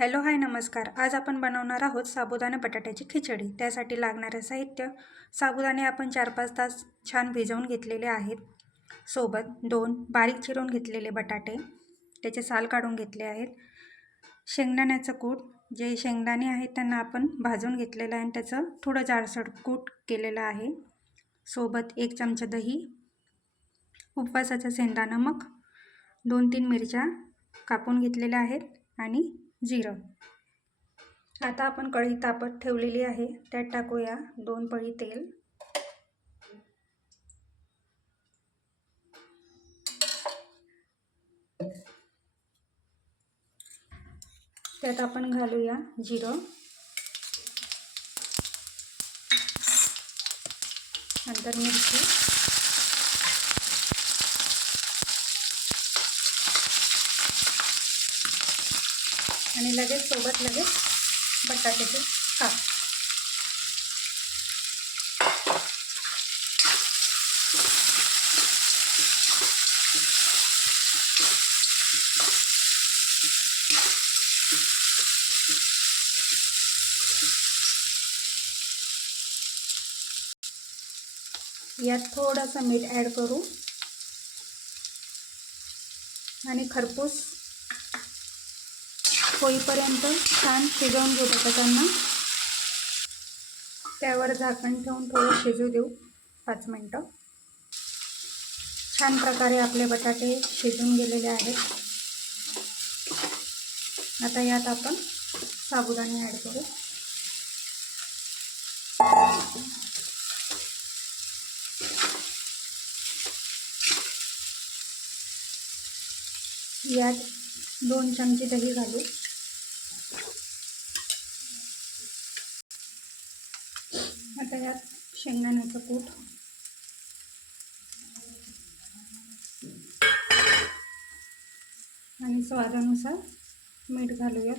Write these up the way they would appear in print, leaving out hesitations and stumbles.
Hello hi नमस्कार. आज आपण बनवणार आहोत साबुदाणा बटाट्याची खिचडी. त्यासाठी लागणारे साहित्य: साबुदाणे आपण 4-5 तास छान भिजवून घेतलेले आहेत. सोबत 2 बारीक चिरून घेतलेले बटाटे, त्याचे साल काढून घेतले आहेत. शेंगदाण्याचं कूट, जे शेंगदाणे आहेत त्यांना आपण भाजून घेतलेलं आहे आणि त्याचं थोडं जाडसर कूट केलेलं आहे. सोबत 1 चमचा दही, उपवासाचा सेंधा नमक, 2-3 मिरच्या कापून घेतलेल्या आहेत आणि जिरं. आता आपण कढई तापत ठेवलेली आहे, त्यात टाकूया 2 पळी तेल. त्यात आपण घालूया जिरं, नंतर मिरची, आणि लगेच बटाट्याचे काप. यात थोडंसं मीठ ॲड करू आणि खरपूस होईपर्यंत छान शिजवून घेऊ बटाट्यांना. त्यावर झाकण ठेवून थोडं शिजू देऊ 5 मिनटं. छान प्रकारे आपले बटाटे शिजून गेलेले आहेत. आता यात आपण साबुदाणे ॲड करू. यात 2 चमचे दही घालू. आता यात शेंगदाण्याचं कूट, आणि स्वादानुसार मीठ घालूया.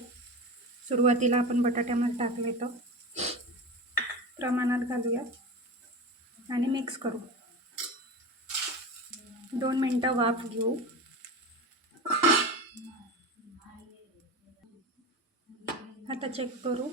सुरुवातीला आपण बटाट्यामध्ये टाकले तर प्रमाणात घालूया आणि मिक्स करू. 2 मिनटं वाफ घेऊ. आता चेक करू.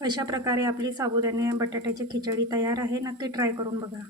अशा प्रकारे आपली साबुदाणे बटाट्याची खिचडी तयार आहे. नक्की ट्राय करून बघा.